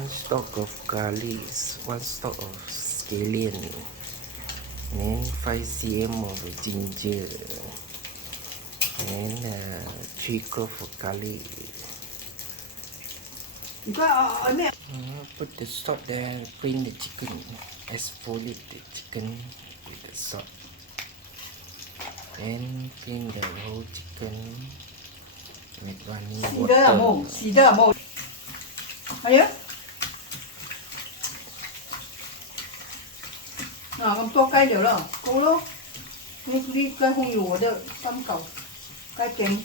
one stalk of garlic, one stalk of scallion, and 5 cm of ginger, and 3 cloves of garlic. Put the salt there, clean the chicken, exfoliate the chicken with the salt, and clean the whole chicken with running water. 洗得冇，係啊，咁多雞料啦，夠咯，呢雞可以我的3嚿雞頸，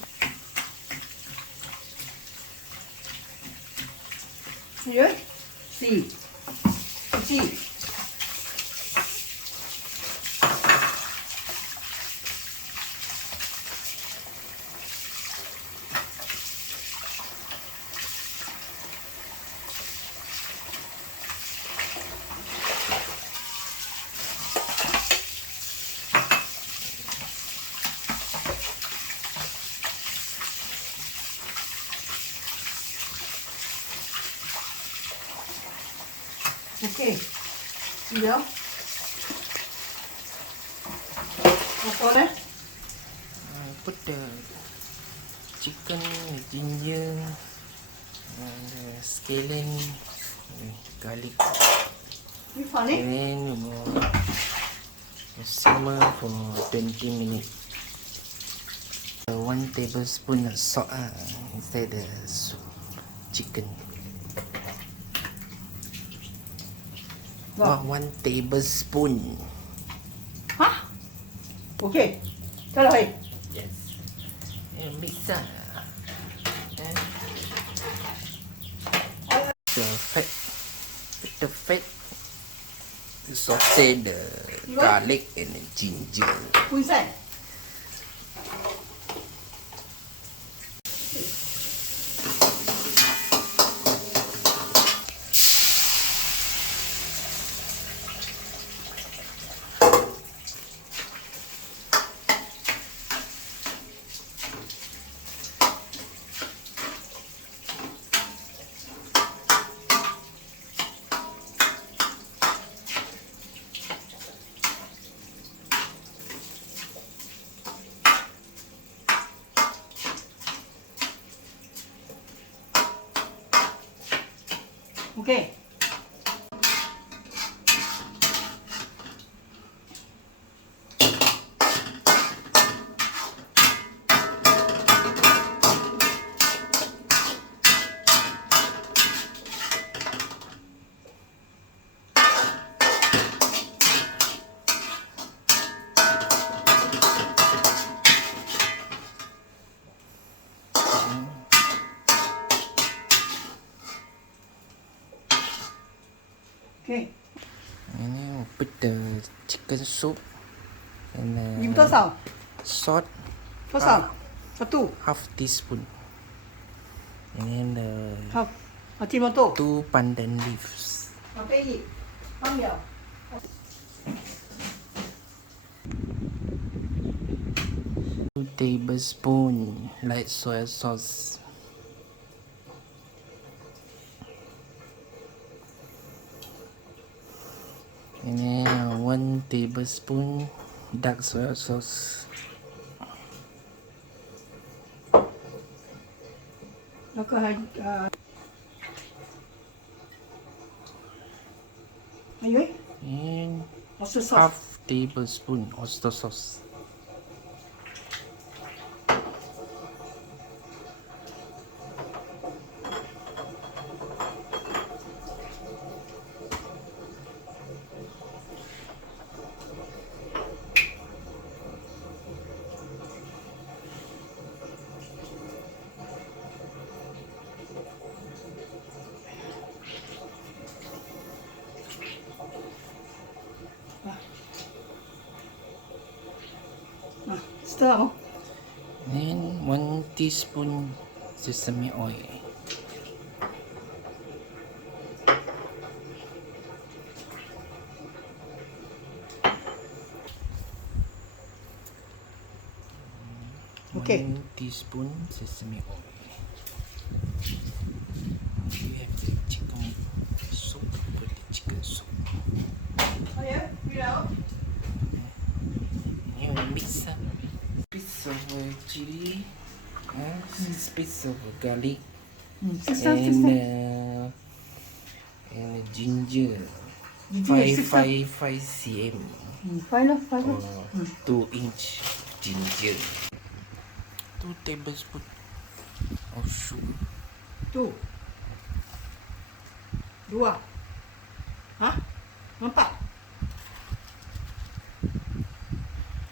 係啊，試。OK， 試咗，我個咧。Put the chicken, ginger, and the scallion, garlic, 呢飯咧。 and then simmer for 20 minutes. 1 tablespoon of salt inside the chicken. 1 tablespoon. 嚇 ？OK， 加落去。Yes. And mix up. The fat. With the fat. Saute the garlic and the ginger. 半晒。OK。OK， And then we'll put the chicken soup and 鹽多少？ salt 多少？1度。half teaspoon. And then 好，這麼多。 2 pandan leaves. 我俾你，放了。2 tablespoon light soy sauce. And then 1 tablespoon dark soy sauce. 那個係係 And 我是 half tablespoon oyster sauce. Stir 冇？ Then 1 teaspoon sesame oil. OK。 1 teaspoon sesame oil. You have the chicken chili, piece of garlic, 是是是是， and ginger. 你这也是这， 5 cm 翻了翻 or 了， 2-inch ginger. 2 tablespoon of sugar. tuh, 2, hah, 4,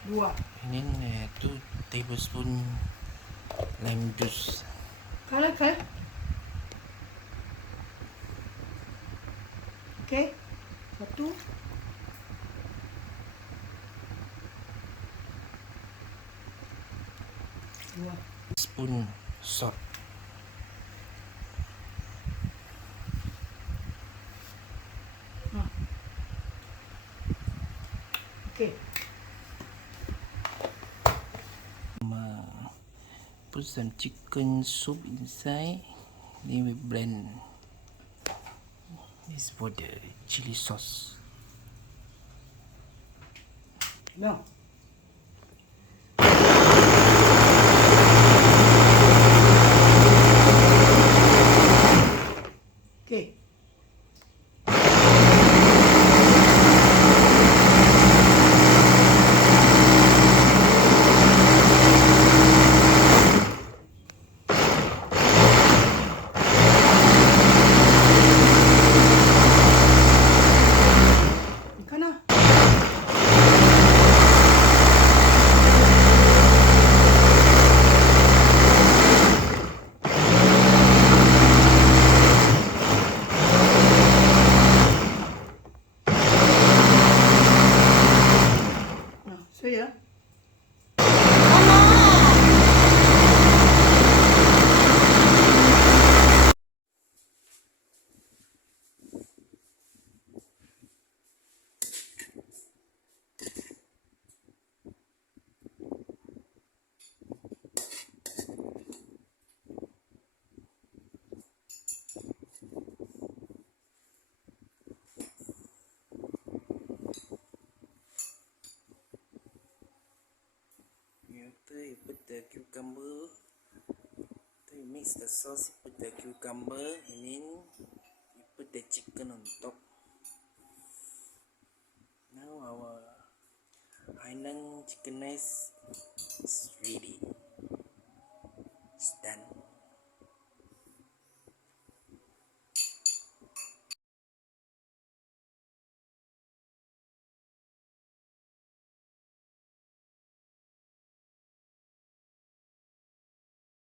2, And then 2 tablespoon lime juice. kalah, okay, 1, 2, Spoon salt. okay. Put some chicken soup inside. Then we blend. This for the chili sauce. No. Okay. Makan lah. Nah, saya. After you put the cucumber, after you mix the sauce, you put the cucumber and then you put the chicken on top. Now our hainan chicken rice is ready. It's done.